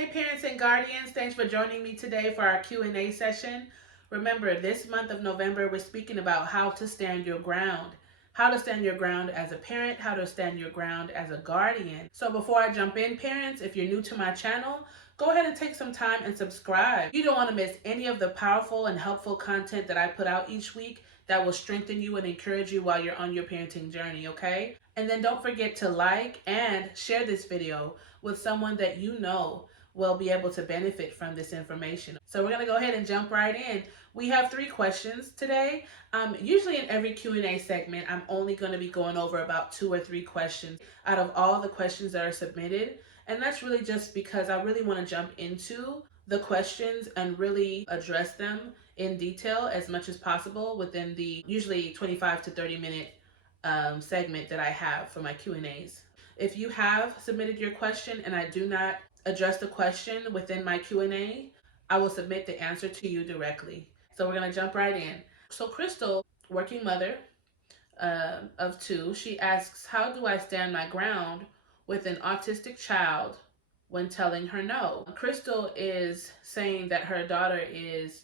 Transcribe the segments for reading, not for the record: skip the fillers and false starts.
Hey parents and guardians, thanks for joining me today for our Q&A session. Remember, this month of November, we're speaking about how to stand your ground. How to stand your ground as a parent, how to stand your ground as a guardian. So before I jump in, parents, if you're new to my channel, go ahead and take some time and subscribe. You don't want to miss any of the powerful and helpful content that I put out each week that will strengthen you and encourage you while you're on your parenting journey, okay? And then don't forget to like and share this video with someone that you know will be able to benefit from this information. So we're going to go ahead and jump right in. We have 3 questions today. Usually in every Q&A segment, I'm only going to be going over about 2 or 3 questions out of all the questions that are submitted. And that's really just because I really want to jump into the questions and really address them in detail as much as possible within the usually 25 to 30 minute segment that I have for my Q&As. If you have submitted your question and I do not address the question within my Q&A, I will submit the answer to you directly. So we're going to jump right in. So Crystal, working mother of 2, she asks, how do I stand my ground with an autistic child when telling her no? Crystal is saying that her daughter is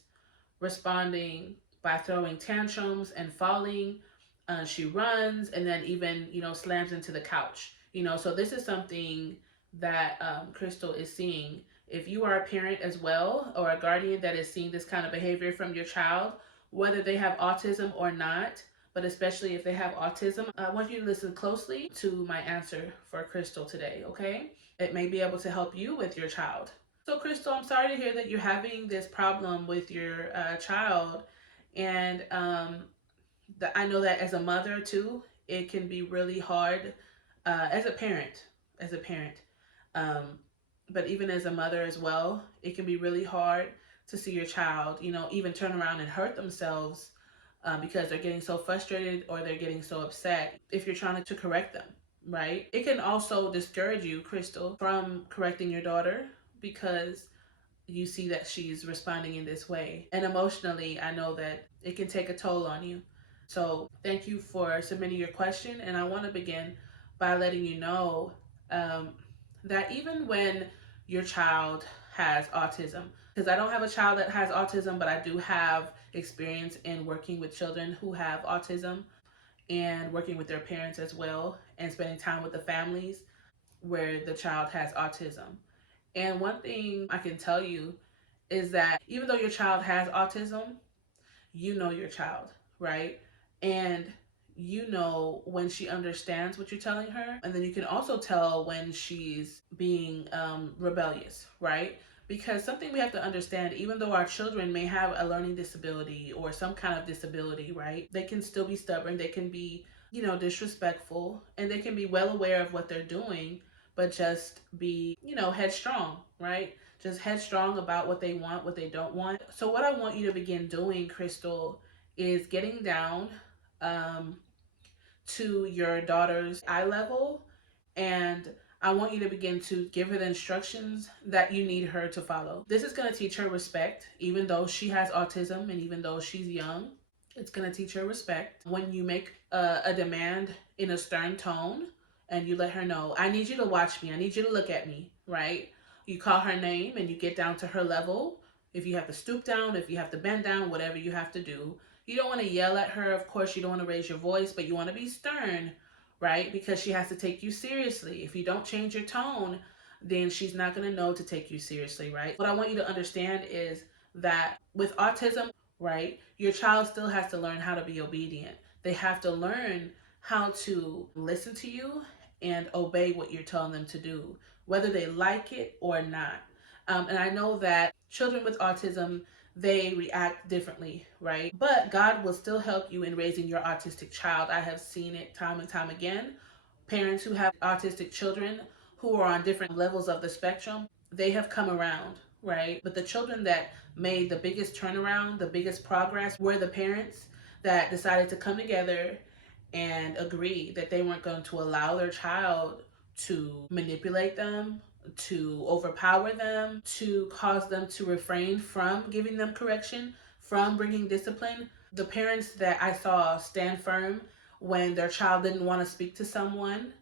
responding by throwing tantrums and falling. She runs and then even, slams into the couch. So this is something that Crystal is seeing. If you are a parent as well or a guardian that is seeing this kind of behavior from your child, whether they have autism or not, but especially if they have autism, I want you to listen closely to my answer for Crystal today, okay? It may be able to help you with your child. So, Crystal, I'm sorry to hear that you're having this problem with your child. And I know that as a mother, too, it can be really hard as a parent, as a parent. Um, but even as a mother as well, it can be really hard to see your child, even turn around and hurt themselves because they're getting so frustrated or they're getting so upset if you're trying to correct them, right? It can also discourage you, Crystal, from correcting your daughter because you see that she's responding in this way. And emotionally, I know that it can take a toll on you. So thank you for submitting your question. And I want to begin by letting you know um, that even when your child has autism, because I don't have a child that has autism, but I do have experience in working with children who have autism and working with their parents as well and spending time with the families where the child has autism. And one thing I can tell you is that even though your child has autism, you know your child, right? And you know when she understands what you're telling her. And then you can also tell when she's being rebellious, right? Because something we have to understand, even though our children may have a learning disability or some kind of disability, right? They can still be stubborn. They can be, disrespectful, and they can be well aware of what they're doing, but just be, headstrong, right? Just headstrong about what they want, what they don't want. So what I want you to begin doing, Crystal, is getting down um, to your daughter's eye level, and I want you to begin to give her the instructions that you need her to follow. This is going to teach her respect, even though she has autism and even though she's young. It's going to teach her respect. When you make a demand in a stern tone and you let her know, I need you to watch me, I need you to look at me, right? You call her name and you get down to her level. If you have to stoop down, if you have to bend down, whatever you have to do. You don't want to yell at her. Of course, you don't want to raise your voice, but you want to be stern, right? Because she has to take you seriously. If you don't change your tone, then she's not going to know to take you seriously, right? What I want you to understand is that with autism, right, your child still has to learn how to be obedient. They have to learn how to listen to you and obey what you're telling them to do, whether they like it or not. And I know that children with autism, they react differently, right? But God will still help you in raising your autistic child. I have seen it time and time again. Parents who have autistic children who are on different levels of the spectrum, they have come around, right? But the children that made the biggest turnaround, the biggest progress, were the parents that decided to come together and agree that they weren't going to allow their child to manipulate them, to overpower them, to cause them to refrain from giving them correction, from bringing discipline. The parents that I saw stand firm when their child didn't want to speak to someone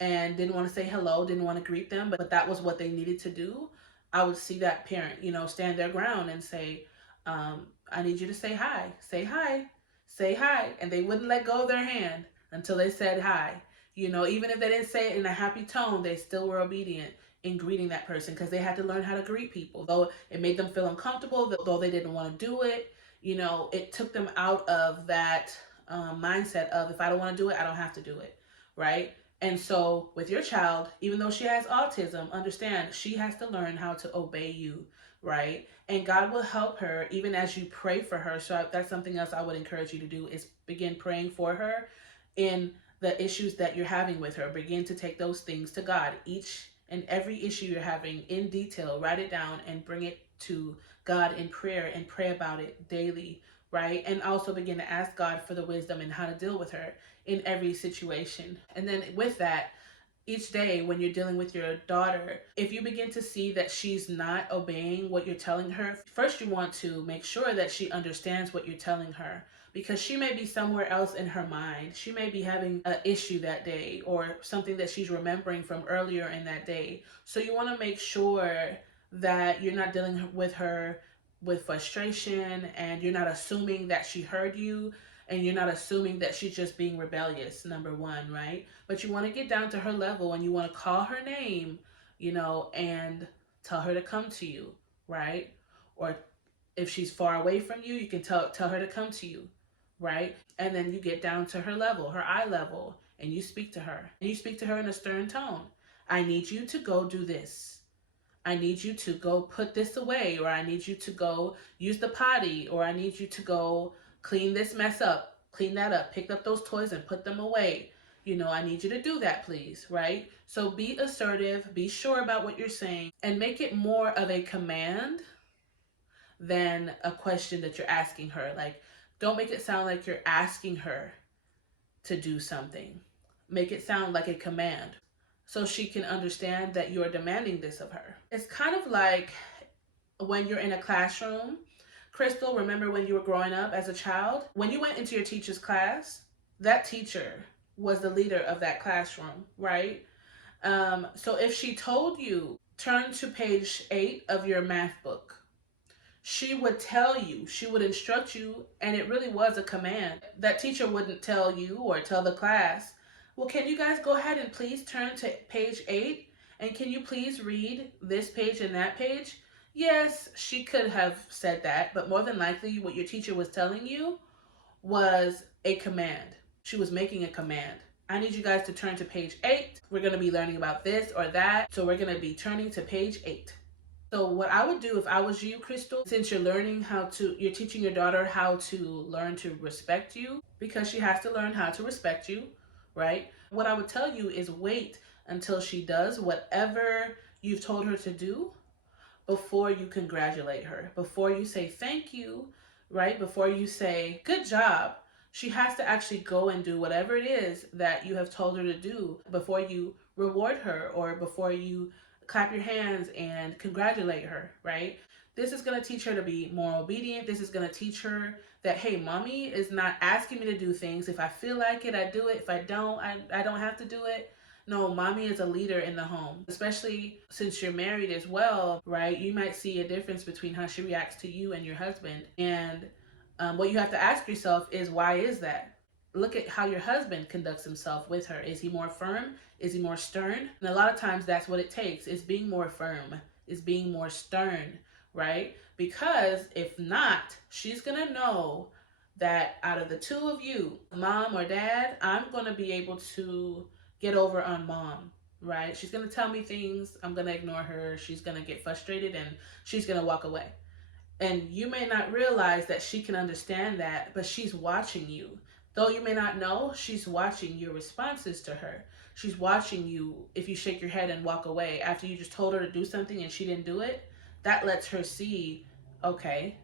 and didn't want to say hello, didn't want to greet them, but that was what they needed to do. I would see that parent, stand their ground and say, I need you to say hi, say hi, say hi. And they wouldn't let go of their hand until they said hi. Even if they didn't say it in a happy tone, they still were obedient in greeting that person because they had to learn how to greet people. Though it made them feel uncomfortable, though they didn't want to do it, it took them out of that mindset of, if I don't want to do it, I don't have to do it, right? And so with your child, even though she has autism, understand she has to learn how to obey you, right? And God will help her even as you pray for her. So that's something else I would encourage you to do, is begin praying for her in the issues that you're having with her. Begin to take those things to God. Each and every issue you're having in detail, write it down and bring it to God in prayer and pray about it daily, right? And also begin to ask God for the wisdom and how to deal with her in every situation. And then with that, each day when you're dealing with your daughter, if you begin to see that she's not obeying what you're telling her, first you want to make sure that she understands what you're telling her, because she may be somewhere else in her mind. She may be having an issue that day or something that she's remembering from earlier in that day. So you want to make sure that you're not dealing with her with frustration, and you're not assuming that she heard you, and you're not assuming that she's just being rebellious, number one, right? But you want to get down to her level and you want to call her name, and tell her to come to you, right? Or if she's far away from you, you can tell her to come to you, right? And then you get down to her level, her eye level, and you speak to her. And you speak to her in a stern tone. I need you to go do this. I need you to go put this away, or I need you to go use the potty, or I need you to go clean this mess up, clean that up, pick up those toys and put them away. I need you to do that, please, right? So be assertive, be sure about what you're saying, and make it more of a command than a question that you're asking her. Like, don't make it sound like you're asking her to do something. Make it sound like a command so she can understand that you're demanding this of her. It's kind of like when you're in a classroom. Crystal, remember when you were growing up as a child? When you went into your teacher's class, that teacher was the leader of that classroom, right? So if she told you, turn to page 8 of your math book, she would tell you, she would instruct you, and it really was a command. That teacher wouldn't tell you or tell the class, well, can you guys go ahead and please turn to page 8? And can you please read this page and that page? Yes, she could have said that, but more than likely, what your teacher was telling you was a command. She was making a command. I need you guys to turn to page 8. We're going to be learning about this or that. So we're going to be turning to page 8. So what I would do if I was you, Crystal, since you're teaching your daughter how to learn to respect you, because she has to learn how to respect you, right? What I would tell you is wait until she does whatever you've told her to do before you congratulate her, before you say thank you, right? Before you say good job. She has to actually go and do whatever it is that you have told her to do before you reward her, or before you clap your hands and congratulate her, right? This is going to teach her to be more obedient. This is going to teach her that, hey, mommy is not asking me to do things. If I feel like it, I do it. If I don't, I don't have to do it. No, mommy is a leader in the home, especially since you're married as well, right? You might see a difference between how she reacts to you and your husband. And what you have to ask yourself is, why is that? Look at how your husband conducts himself with her. Is he more firm? Is he more stern? And a lot of times that's what it takes, is being more firm, is being more stern, right? Because if not, she's going to know that out of the two of you, mom or dad, I'm going to be able to get over on mom, right? She's going to tell me things, I'm going to ignore her, she's going to get frustrated, and she's going to walk away. And you may not realize that she can understand that, but she's watching you. Though you may not know, she's watching your responses to her. She's watching you if you shake your head and walk away after you just told her to do something and she didn't do it. That lets her see, okay,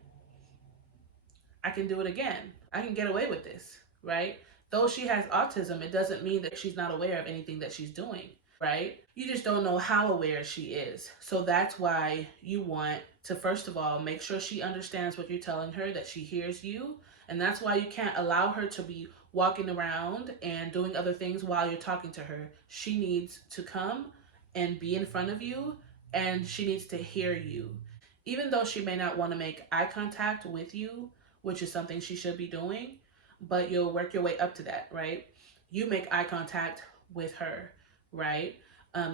I can do it again. I can get away with this, right? Though she has autism, it doesn't mean that she's not aware of anything that she's doing, right? You just don't know how aware she is. So that's why you want to, first of all, make sure she understands what you're telling her, that she hears you. And that's why you can't allow her to be walking around and doing other things while you're talking to her. She needs to come and be in front of you and she needs to hear you. Even though she may not want to make eye contact with you, which is something she should be doing, but you'll work your way up to that, right? You make eye contact with her, right?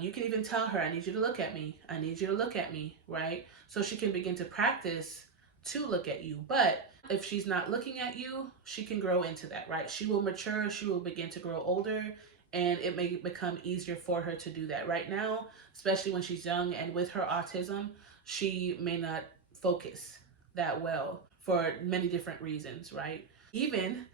You can even tell her, I need you to look at me. I need you to look at me, right? So she can begin to practice to look at you. But if she's not looking at you, she can grow into that, right? She will mature, she will begin to grow older, and it may become easier for her to do that. Right now, especially when she's young and with her autism, she may not focus that well for many different reasons, right? Even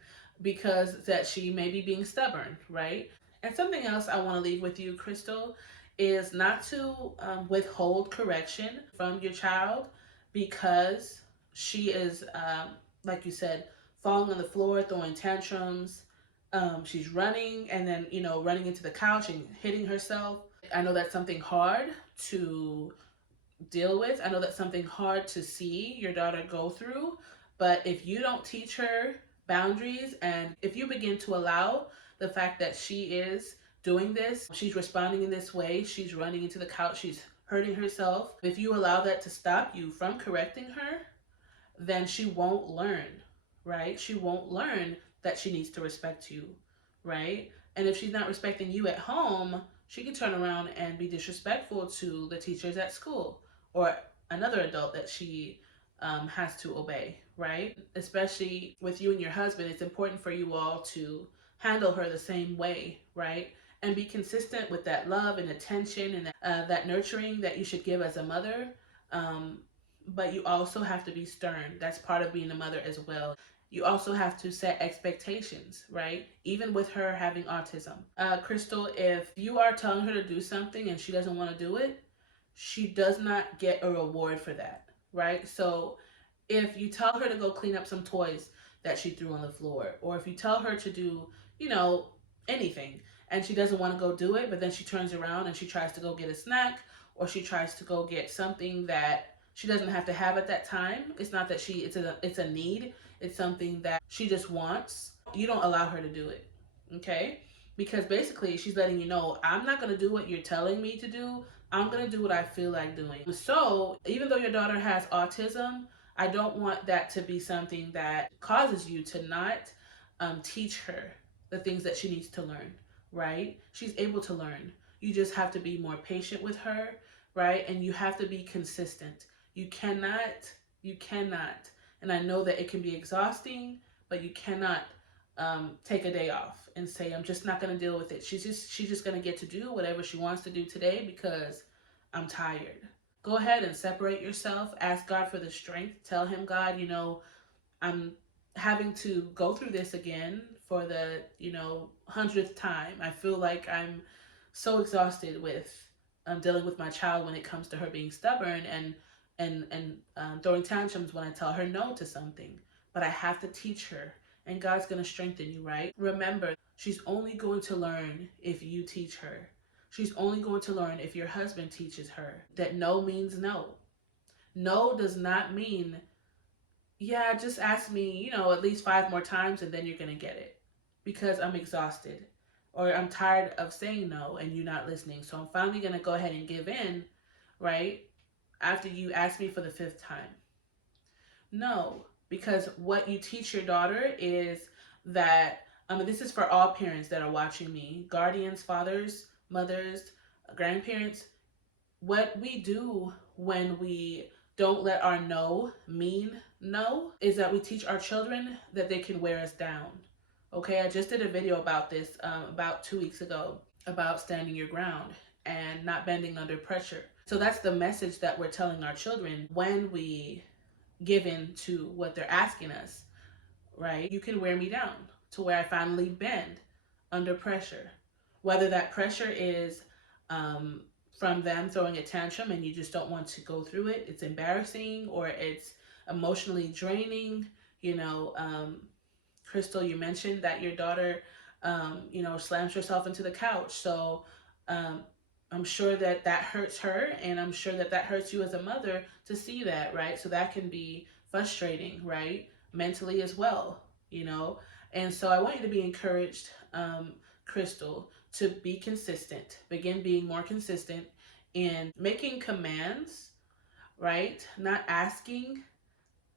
because that she may be being stubborn, right? And something else I want to leave with you, Crystal, is not to withhold correction from your child because she is, like you said, falling on the floor, throwing tantrums. She's running and then, running into the couch and hitting herself. I know that's something hard to deal with. I know that's something hard to see your daughter go through. But if you don't teach her boundaries and if you begin to allow the fact that she is doing this, she's responding in this way, she's running into the couch, she's hurting herself, if you allow that to stop you from correcting her, then she won't learn, right? She won't learn that she needs to respect you, right? And if she's not respecting you at home, she can turn around and be disrespectful to the teachers at school or another adult that she has to obey, right? Especially with you and your husband, it's important for you all to handle her the same way, right? And be consistent with that love and attention and that nurturing that you should give as a mother. Um, but you also have to be stern. That's part of being a mother as well. You also have to set expectations, right? Even with her having autism. Crystal, if you are telling her to do something and she doesn't want to do it, she does not get a reward for that, right? So if you tell her to go clean up some toys that she threw on the floor, or if you tell her to do, you know, anything, and she doesn't want to go do it, but then she turns around and she tries to go get a snack, or she tries to go get something that she doesn't have to have at that time. It's not that it's a need. It's something that she just wants. You don't allow her to do it, okay? Because basically she's letting you know, I'm not going to do what you're telling me to do. I'm going to do what I feel like doing. So even though your daughter has autism, I don't want that to be something that causes you to not teach her the things that she needs to learn, right? She's able to learn. You just have to be more patient with her, right? And you have to be consistent. You cannot, and I know that it can be exhausting, but you cannot take a day off and say, I'm just not going to deal with it. She's just going to get to do whatever she wants to do today because I'm tired. Go ahead and separate yourself. Ask God for the strength. Tell him, God, I'm having to go through this again for the, 100th time. I feel like I'm so exhausted with dealing with my child when it comes to her being stubborn and throwing tantrums when I tell her no to something. But I have to teach her, and God's going to strengthen you, right? Remember, she's only going to learn if you teach her. She's only going to learn if your husband teaches her that no means no. No does not mean, yeah, just ask me, at least 5 more times and then you're going to get it because I'm exhausted or I'm tired of saying no and you're not listening. So I'm finally going to go ahead and give in, right? After you ask me for the 5th time. No, because what you teach your daughter is that, this is for all parents that are watching me, guardians, fathers, mothers, grandparents. What we do when we don't let our no mean no is that we teach our children that they can wear us down. Okay, I just did a video about this about 2 weeks ago about standing your ground and not bending under pressure. So that's the message that we're telling our children when we give in to what they're asking us, right? You can wear me down to where I finally bend under pressure. Whether that pressure is from them throwing a tantrum and you just don't want to go through it, it's embarrassing, or it's emotionally draining. Crystal, you mentioned that your daughter, slams herself into the couch. So I'm sure that hurts her, and I'm sure that hurts you as a mother to see that, right? So that can be frustrating, right? Mentally as well, And so I want you to be encouraged, Crystal, to be consistent. Begin being more consistent in making commands, right? Not asking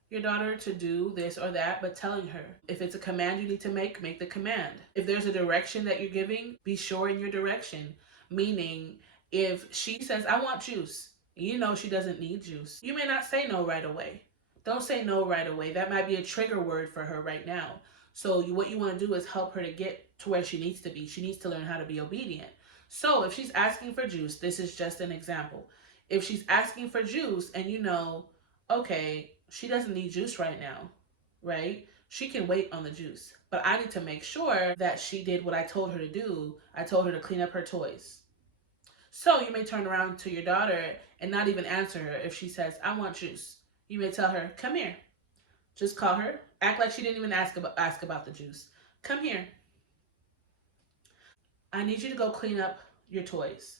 your daughter to do this or that, but telling her. If it's a command you need to make the command. If there's a direction that you're giving, be sure in your direction. Meaning, if she says, I want juice, you know she doesn't need juice, you may not say no right away. Don't say no right away. That might be a trigger word for her right now. So what you want to do is help her to get to where she needs to be. She needs to learn how to be obedient. So if she's asking for juice, this is just an example. If she's asking for juice and you know, okay, she doesn't need juice right now, right? She can wait on the juice. But I need to make sure that she did what I told her to do. I told her to clean up her toys. So you may turn around to your daughter and not even answer her if she says, I want juice. You may tell her, come here. Just call her. Act like she didn't even ask about the juice. Come here. I need you to go clean up your toys.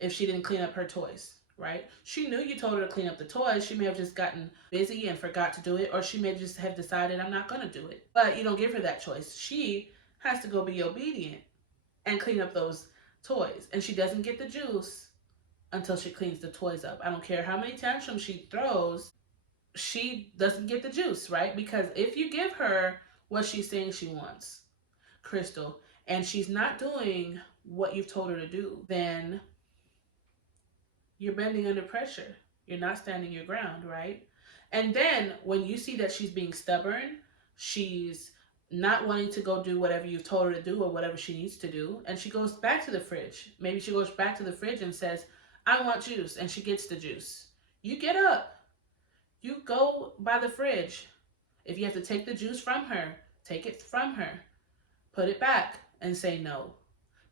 If she didn't clean up her toys, right? She knew you told her to clean up the toys. She may have just gotten busy and forgot to do it, or she may just have decided, I'm not going to do it. But you don't give her that choice. She has to go be obedient and clean up those toys. And she doesn't get the juice until she cleans the toys up. I don't care how many tantrums she throws, she doesn't get the juice, right? Because if you give her what she's saying she wants, Crystal, and she's not doing what you've told her to do, then you're bending under pressure. You're not standing your ground, right? And then when you see that she's being stubborn, she's not wanting to go do whatever you've told her to do or whatever she needs to do, and she goes back to the fridge. Maybe she goes back to the fridge and says, I want juice, and she gets the juice. You get up. You go by the fridge. If you have to take the juice from her, take it from her. Put it back and say no.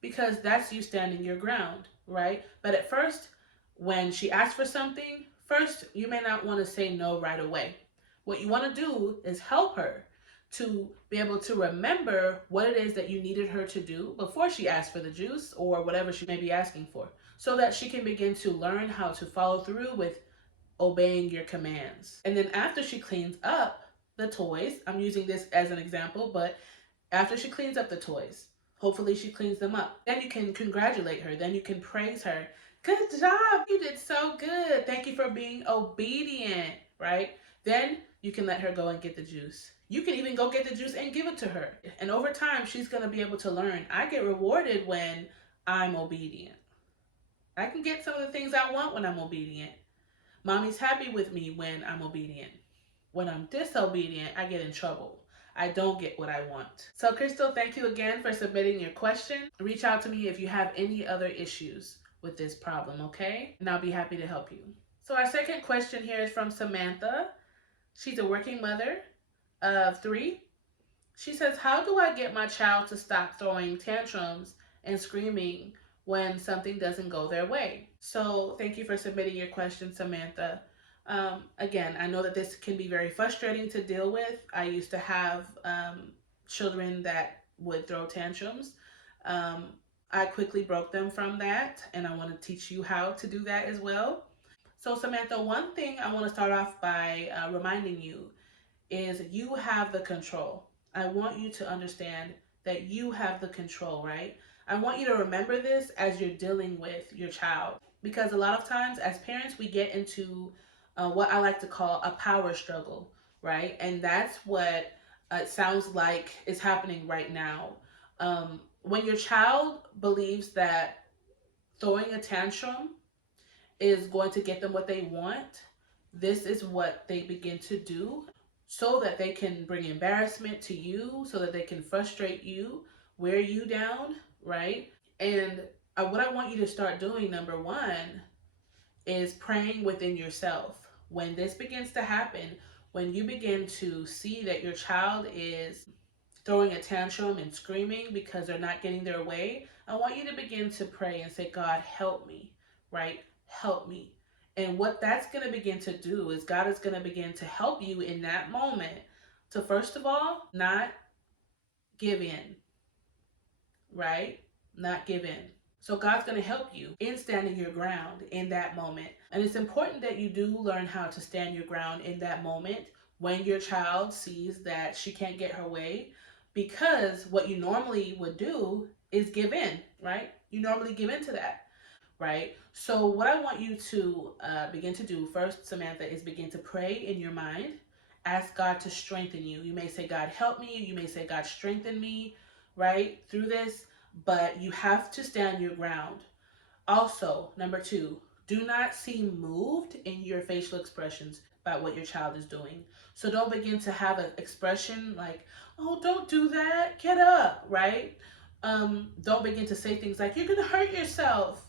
Because that's you standing your ground, right? But at first, when she asks for something, first, you may not want to say no right away. What you want to do is help her to be able to remember what it is that you needed her to do before she asked for the juice or whatever she may be asking for, so that she can begin to learn how to follow through with obeying your commands. And then after she cleans up the toys, I'm using this as an example, but after she cleans up the toys, hopefully she cleans them up, then you can congratulate her. Then you can praise her. Good job. You did so good. Thank you for being obedient, right? Then you can let her go and get the juice. You can even go get the juice and give it to her. And over time, she's going to be able to learn. I get rewarded when I'm obedient. I can get some of the things I want when I'm obedient. Mommy's happy with me when I'm obedient. When I'm disobedient, I get in trouble. I don't get what I want. So Crystal, thank you again for submitting your question. Reach out to me if you have any other issues with this problem, okay? And I'll be happy to help you. So our second question here is from Samantha. She's a working mother of 3. She says, how do I get my child to stop throwing tantrums and screaming when something doesn't go their way? So thank you for submitting your question, Samantha. Again, I know that this can be very frustrating to deal with. I used to have children that would throw tantrums. I quickly broke them from that, and I want to teach you how to do that as well. So Samantha, one thing I want to start off by reminding you is you have the control. I want you to understand that you have the control, right? I want you to remember this as you're dealing with your child, because a lot of times as parents, we get into what I like to call a power struggle, right? And that's what it sounds like is happening right now. When your child believes that throwing a tantrum is going to get them what they want, this is what they begin to do so that they can bring embarrassment to you, so that they can frustrate you, wear you down, right? And what I want you to start doing, number one, is praying within yourself. When this begins to happen, when you begin to see that your child is throwing a tantrum and screaming because they're not getting their way, I want you to begin to pray and say, God, help me, right? Help me. And what that's going to begin to do is God is going to begin to help you in that moment to, first of all, not give in, right? Not give in. So God's going to help you in standing your ground in that moment. And it's important that you do learn how to stand your ground in that moment when your child sees that she can't get her way, because what you normally would do is give in, right? You normally give in to that. right? So, what I want you to begin to do first, Samantha, is begin to pray in your mind. Ask God to strengthen you. You may say, God, help me. You may say, God, strengthen me, right, through this. But you have to stand your ground. Also, number two, do not seem moved in your facial expressions by what your child is doing. So don't begin to have an expression like, oh, don't do that, get up, right? Don't begin to say things like, you're going to hurt yourself.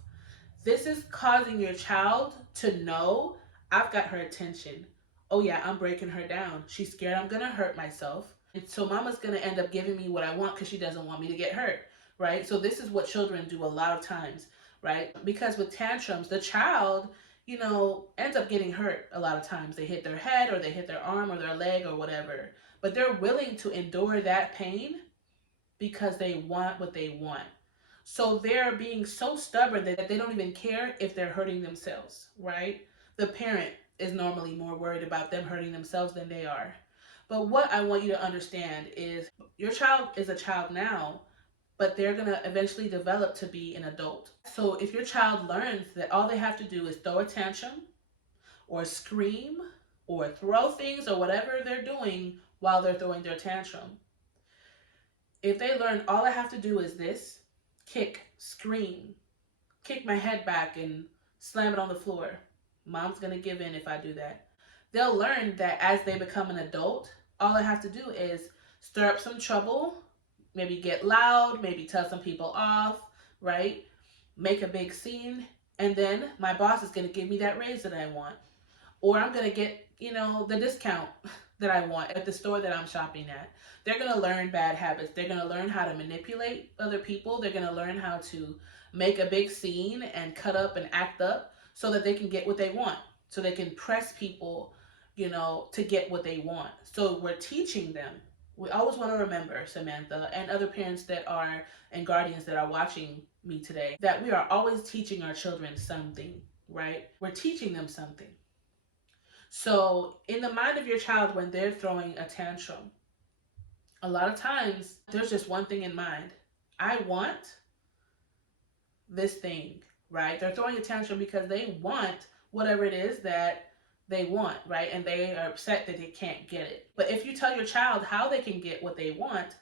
This is causing your child to know, I've got her attention. Oh, yeah, I'm breaking her down. She's scared I'm going to hurt myself. And so mama's going to end up giving me what I want because she doesn't want me to get hurt, right? So this is what children do a lot of times, right? Because with tantrums, the child, ends up getting hurt a lot of times. They hit their head or they hit their arm or their leg or whatever. But they're willing to endure that pain because they want what they want. So they're being so stubborn that they don't even care if they're hurting themselves, right? The parent is normally more worried about them hurting themselves than they are. But what I want you to understand is your child is a child now, but they're going to eventually develop to be an adult. So if your child learns that all they have to do is throw a tantrum or scream or throw things or whatever they're doing while they're throwing their tantrum, if they learn all I have to do is this, kick, scream, kick my head back and slam it on the floor. Mom's going to give in if I do that. They'll learn that as they become an adult, all I have to do is stir up some trouble, maybe get loud, maybe tell some people off, right? Make a big scene, and then my boss is going to give me that raise that I want. Or I'm going to get, the discount that I want at the store that I'm shopping at. They're going to learn bad habits. They're going to learn how to manipulate other people. They're going to learn how to make a big scene and cut up and act up so that they can get what they want. So they can press people, to get what they want. So we're teaching them. We always want to remember, Samantha, and other parents that are and guardians that are watching me today, that we are always teaching our children something, right? We're teaching them something. So, in the mind of your child, when they're throwing a tantrum, a lot of times there's just one thing in mind. I want this thing, right? They're throwing a tantrum because they want whatever it is that they want, right? And they are upset that they can't get it. But if you tell your child how they can get what they want,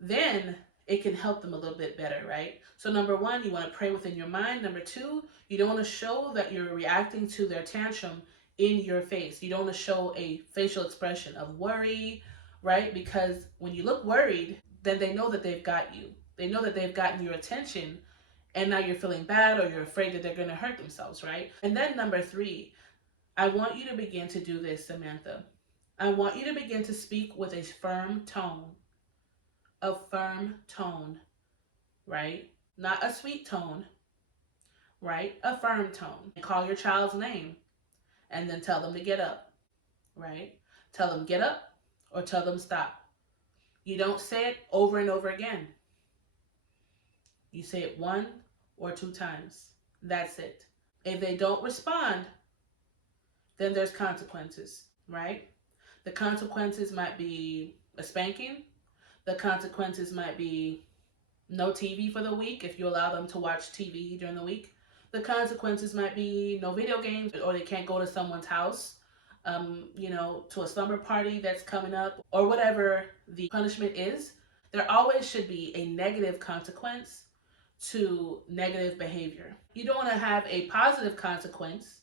then it can help them a little bit better, right? So, number one, you want to pray within your mind. Number two, you don't want to show that you're reacting to their tantrum in your face. You don't want to show a facial expression of worry, right? Because when you look worried, then they know that they've got you. They know that they've gotten your attention, and now you're feeling bad or you're afraid that they're going to hurt themselves, right? And then number three, I want you to begin to do this, Samantha. I want you to begin to speak with a firm tone. A firm tone, right? Not a sweet tone, right? A firm tone. Call your child's name and then tell them to get up, right? Tell them get up or tell them stop. You don't say it over and over again. You say it one or two times. That's it. If they don't respond, then there's consequences, right? The consequences might be a spanking. The consequences might be no TV for the week if you allow them to watch TV during the week. The consequences might be no video games, or they can't go to someone's house, to a slumber party that's coming up, or whatever the punishment is. There always should be a negative consequence to negative behavior. You don't want to have a positive consequence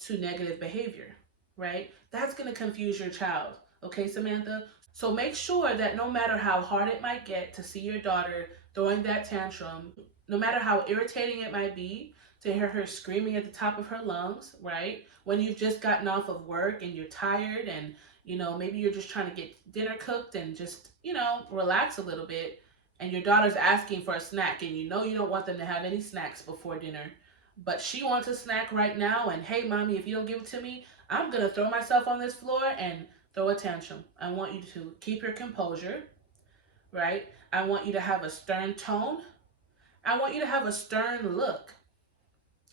to negative behavior, right? That's going to confuse your child. Okay, Samantha? So make sure that no matter how hard it might get to see your daughter throwing that tantrum, no matter how irritating it might be to hear her screaming at the top of her lungs, right? When you've just gotten off of work and you're tired and, maybe you're just trying to get dinner cooked and just, relax a little bit, and your daughter's asking for a snack and you don't want them to have any snacks before dinner, but she wants a snack right now, and hey, mommy, if you don't give it to me, I'm going to throw myself on this floor and throw a tantrum. I want you to keep your composure, right? I want you to have a stern tone. I want you to have a stern look,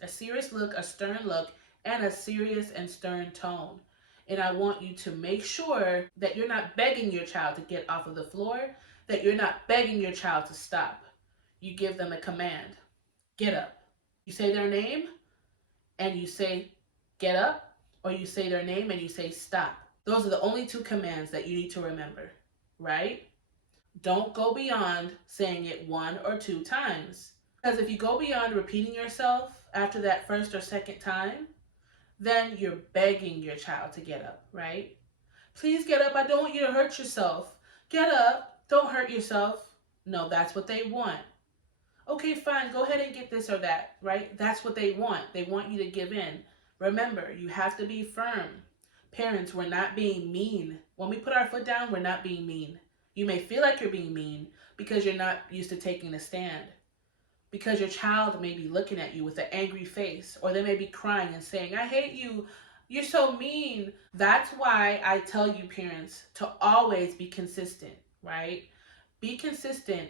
a serious look, a stern look, and a serious and stern tone. And I want you to make sure that you're not begging your child to get off of the floor, that you're not begging your child to stop. You give them a command. Get up. You say their name and you say get up, or you say their name and you say stop. Those are the only two commands that you need to remember, right? Don't go beyond saying it one or two times. Because if you go beyond repeating yourself after that first or second time, then you're begging your child to get up, right? Please get up. I don't want you to hurt yourself. Get up. Don't hurt yourself. No, that's what they want. Okay, fine. Go ahead and get this or that, right? That's what they want. They want you to give in. Remember, you have to be firm. Parents, we're not being mean. When we put our foot down, we're not being mean. You may feel like you're being mean because you're not used to taking a stand. Because your child may be looking at you with an angry face, or they may be crying and saying, I hate you. You're so mean. That's why I tell you, parents, to always be consistent, right? Be consistent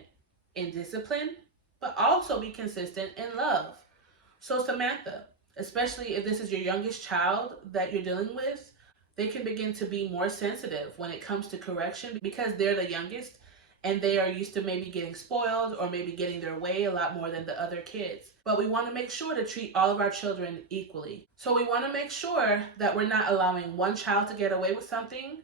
in discipline, but also be consistent in love. So, Samantha, especially if this is your youngest child that you're dealing with, they can begin to be more sensitive when it comes to correction because they're the youngest and they are used to maybe getting spoiled or maybe getting their way a lot more than the other kids. But we want to make sure to treat all of our children equally. So we want to make sure that we're not allowing one child to get away with something,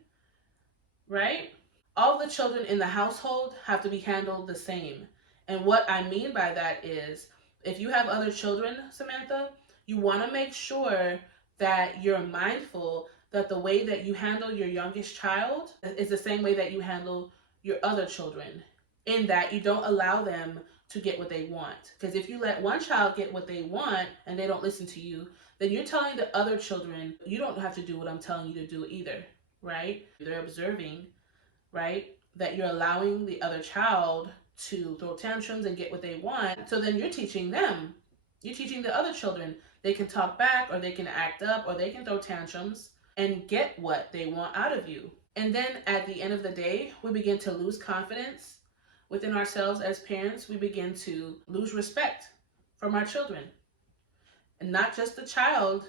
right? All the children in the household have to be handled the same. And what I mean by that is if you have other children, Samantha, you want to make sure that you're mindful that the way that you handle your youngest child is the same way that you handle your other children, in that you don't allow them to get what they want. Because if you let one child get what they want and they don't listen to you, then you're telling the other children, you don't have to do what I'm telling you to do either, right? They're observing, right? That you're allowing the other child to throw tantrums and get what they want. So then you're teaching them. You're teaching the other children. They can talk back, or they can act up, or they can throw tantrums and get what they want out of you. And then at the end of the day, we begin to lose confidence within ourselves as parents. We begin to lose respect from our children. And not just the child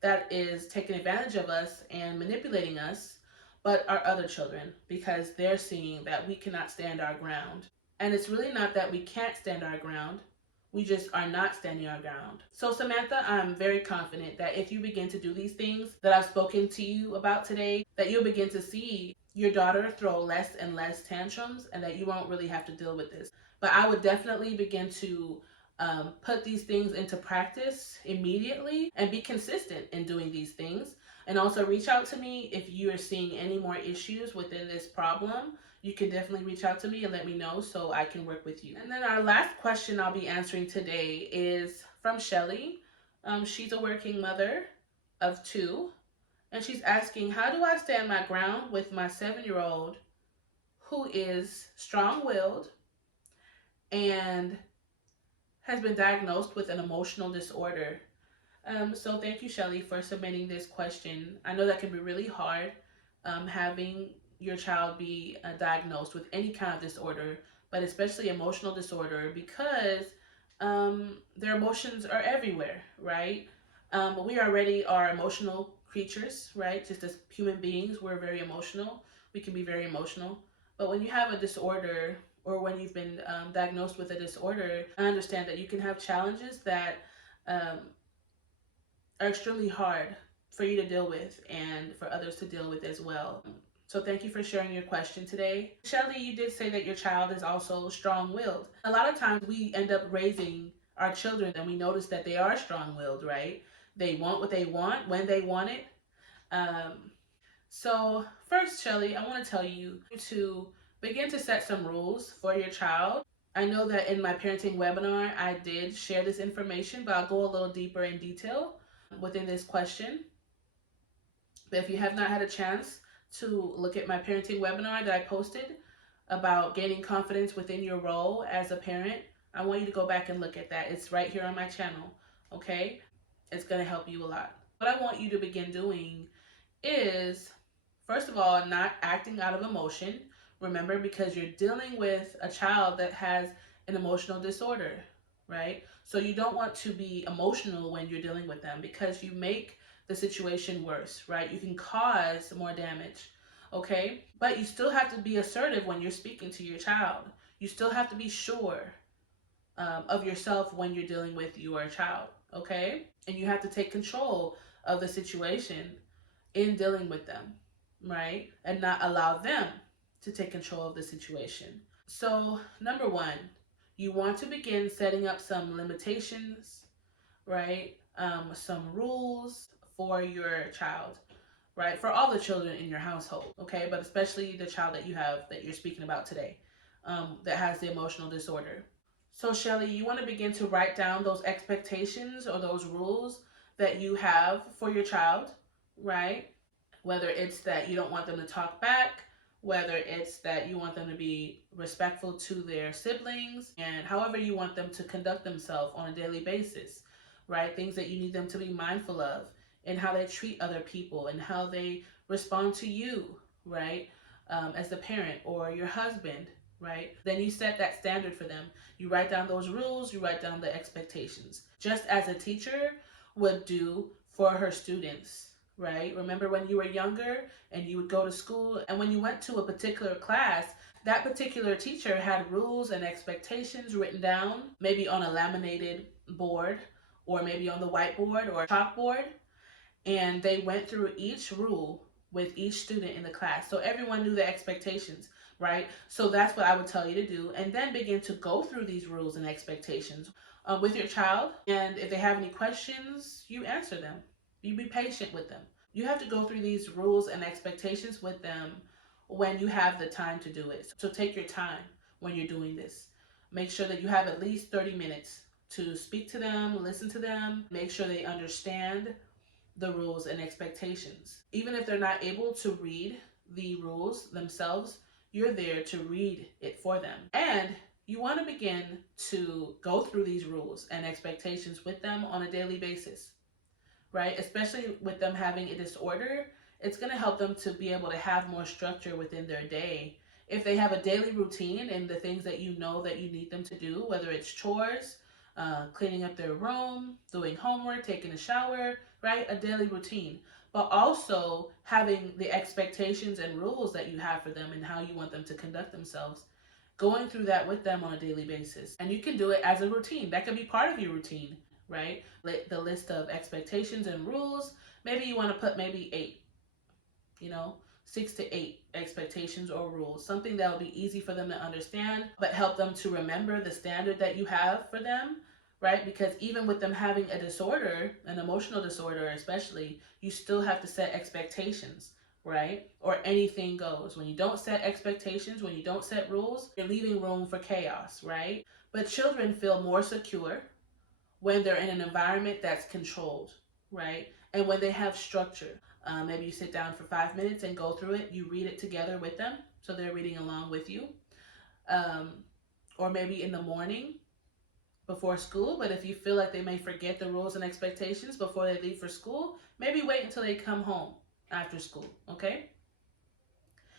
that is taking advantage of us and manipulating us, but our other children, because they're seeing that we cannot stand our ground. And it's really not that we can't stand our ground, we just are not standing our ground. So, Samantha, I'm very confident that if you begin to do these things that I've spoken to you about today, that you'll begin to see your daughter throw less and less tantrums and that you won't really have to deal with this. But I would definitely begin to put these things into practice immediately and be consistent in doing these things. And also reach out to me if you are seeing any more issues within this problem. You can definitely reach out to me and let me know so I can work with you. And then our last question I'll be answering today is from Shelly. She's a working mother of two, and she's asking, how do I stand my ground with my 7-year-old who is strong-willed and has been diagnosed with an emotional disorder? So thank you, Shelly, for submitting this question. I know that can be really hard, having your child be diagnosed with any kind of disorder, but especially emotional disorder, because their emotions are everywhere, right? We already are emotional creatures, right? Just as human beings, we're very emotional. We can be very emotional. But when you have a disorder, or when you've been diagnosed with a disorder, I understand that you can have challenges that um, are extremely hard for you to deal with and for others to deal with as well. So thank you for sharing your question today. Shelly, you did say that your child is also strong-willed. A lot of times we end up raising our children and we notice that they are strong-willed, right? They want what they want when they want it. Um, so first, Shelly, I want to tell you to begin to set some rules for your child. I know that in my parenting webinar, I did share this information, but I'll go a little deeper in detail within this question. But if you have not had a chance to look at my parenting webinar that I posted about gaining confidence within your role as a parent, I want you to go back and look at that. It's right here on my channel, okay? It's going to help you a lot. What I want you to begin doing is, first of all, not acting out of emotion. Remember, because you're dealing with a child that has an emotional disorder, right? So you don't want to be emotional when you're dealing with them, because you make the situation worse, right? You can cause more damage, okay? But you still have to be assertive when you're speaking to your child. You still have to be sure of yourself when you're dealing with your child, okay? And you have to take control of the situation in dealing with them, right? And not allow them to take control of the situation. So, number one, you want to begin setting up some limitations, right? Some rules for your child, right? For all the children in your household, okay? But especially the child that you have that you're speaking about today, that has the emotional disorder. So, Shelly, you want to begin to write down those expectations or those rules that you have for your child, right? Whether it's that you don't want them to talk back, whether it's that you want them to be respectful to their siblings, and however you want them to conduct themselves on a daily basis, right? Things that you need them to be mindful of, and how they treat other people, and how they respond to you, right? As the parent or your husband, right? Then you set that standard for them. You write down those rules, you write down the expectations, just as a teacher would do for her students, right? Remember when you were younger and you would go to school, and when you went to a particular class, that particular teacher had rules and expectations written down, maybe on a laminated board or maybe on the whiteboard or chalkboard, and they went through each rule with each student in the class. So everyone knew the expectations, right? So that's what I would tell you to do. And then begin to go through these rules and expectations with your child. And if they have any questions, you answer them. You be patient with them. You have to go through these rules and expectations with them when you have the time to do it. So take your time when you're doing this. Make sure that you have at least 30 minutes to speak to them, listen to them, make sure they understand the rules and expectations. Even if they're not able to read the rules themselves, you're there to read it for them. And you want to begin to go through these rules and expectations with them on a daily basis, right? Especially with them having a disorder, it's going to help them to be able to have more structure within their day. If they have a daily routine and the things that you know that you need them to do, whether it's chores, cleaning up their room, doing homework, taking a shower, right? A daily routine. But also having the expectations and rules that you have for them and how you want them to conduct themselves. Going through that with them on a daily basis. And you can do it as a routine. That can be part of your routine, right? The list of expectations and rules. Maybe you want to put maybe 8, 6 to 8 expectations or rules, something that will be easy for them to understand, but help them to remember the standard that you have for them, right? Because even with them having a disorder, an emotional disorder especially, you still have to set expectations, right? Or anything goes. When you don't set expectations, when you don't set rules, you're leaving room for chaos, right? But children feel more secure when they're in an environment that's controlled, right? And when they have structure. Maybe you sit down for 5 minutes and go through it. You read it together with them, so they're reading along with you. Um, or maybe in the morning before school, but if you feel like they may forget the rules and expectations before they leave for school, maybe wait until they come home after school, okay?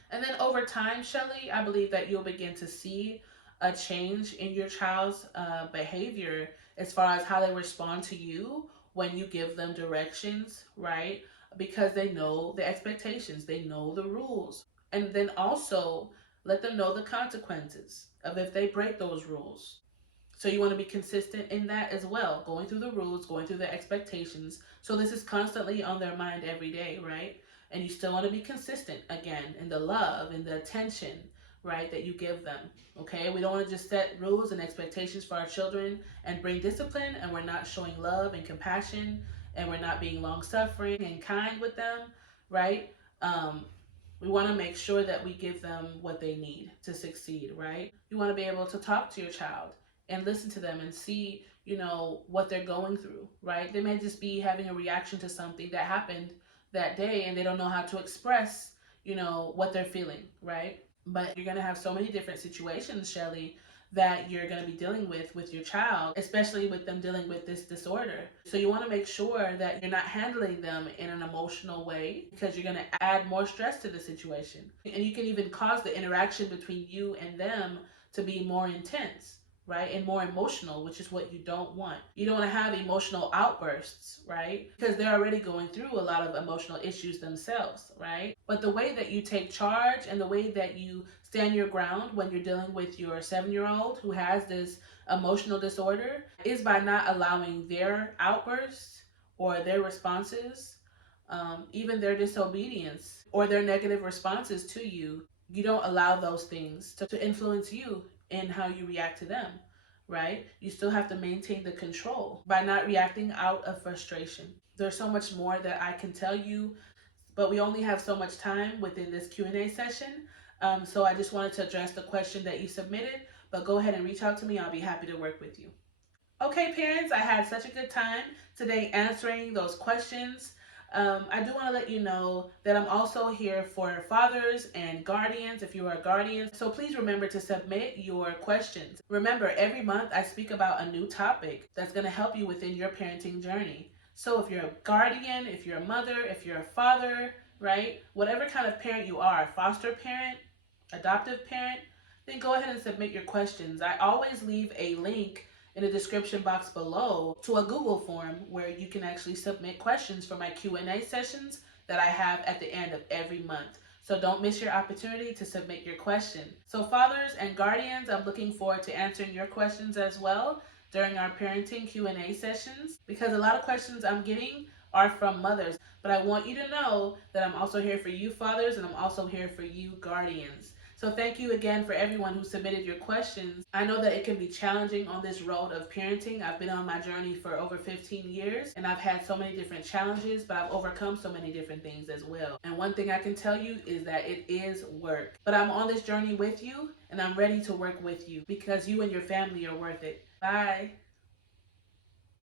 And then over time, Shelly, I believe that you'll begin to see a change in your child's behavior as far as how they respond to you when you give them directions, right? Because they know the expectations, they know the rules. And then also let them know the consequences of if they break those rules. So you want to be consistent in that as well, going through the rules, going through the expectations. So this is constantly on their mind every day, right? And you still want to be consistent again in the love and the attention, right, that you give them. Okay, we don't want to just set rules and expectations for our children and bring discipline, and we're not showing love and compassion, and we're not being long suffering and kind with them, right? We want to make sure that we give them what they need to succeed, right? You want to be able to talk to your child and listen to them and see, what they're going through, right? They may just be having a reaction to something that happened that day and they don't know how to express, what they're feeling, right? But you're going to have so many different situations, Shelly, that you're going to be dealing with your child, especially with them dealing with this disorder. So you want to make sure that you're not handling them in an emotional way, because you're going to add more stress to the situation. And you can even cause the interaction between you and them to be more intense, right? And more emotional, which is what you don't want. You don't want to have emotional outbursts, right? Because they're already going through a lot of emotional issues themselves, right? But the way that you take charge and the way that you stand your ground when you're dealing with your 7-year-old who has this emotional disorder is by not allowing their outbursts or their responses, even their disobedience or their negative responses to you. You don't allow those things to influence you in how you react to them, right? You still have to maintain the control by not reacting out of frustration. There's so much more that I can tell you, but we only have so much time within this Q&A session. So I just wanted to address the question that you submitted, but go ahead and reach out to me. I'll be happy to work with you. Okay, parents, I had such a good time today answering those questions. I do want to let you know that I'm also here for fathers and guardians if you are guardians. So please remember to submit your questions. Remember, every month I speak about a new topic that's going to help you within your parenting journey. So if you're a guardian, if you're a mother, if you're a father, right? Whatever kind of parent you are, foster parent, adoptive parent, then go ahead and submit your questions. I always leave a link in the description box below to a Google form where you can actually submit questions for my Q&A sessions that I have at the end of every month. So don't miss your opportunity to submit your question. So fathers and guardians, I'm looking forward to answering your questions as well during our parenting Q&A sessions, because a lot of questions I'm getting are from mothers. But I want you to know that I'm also here for you fathers, and I'm also here for you guardians. So thank you again for everyone who submitted your questions. I know that it can be challenging on this road of parenting. I've been on my journey for over 15 years and I've had so many different challenges, but I've overcome so many different things as well. And one thing I can tell you is that it is work. But I'm on this journey with you and I'm ready to work with you because you and your family are worth it. Bye.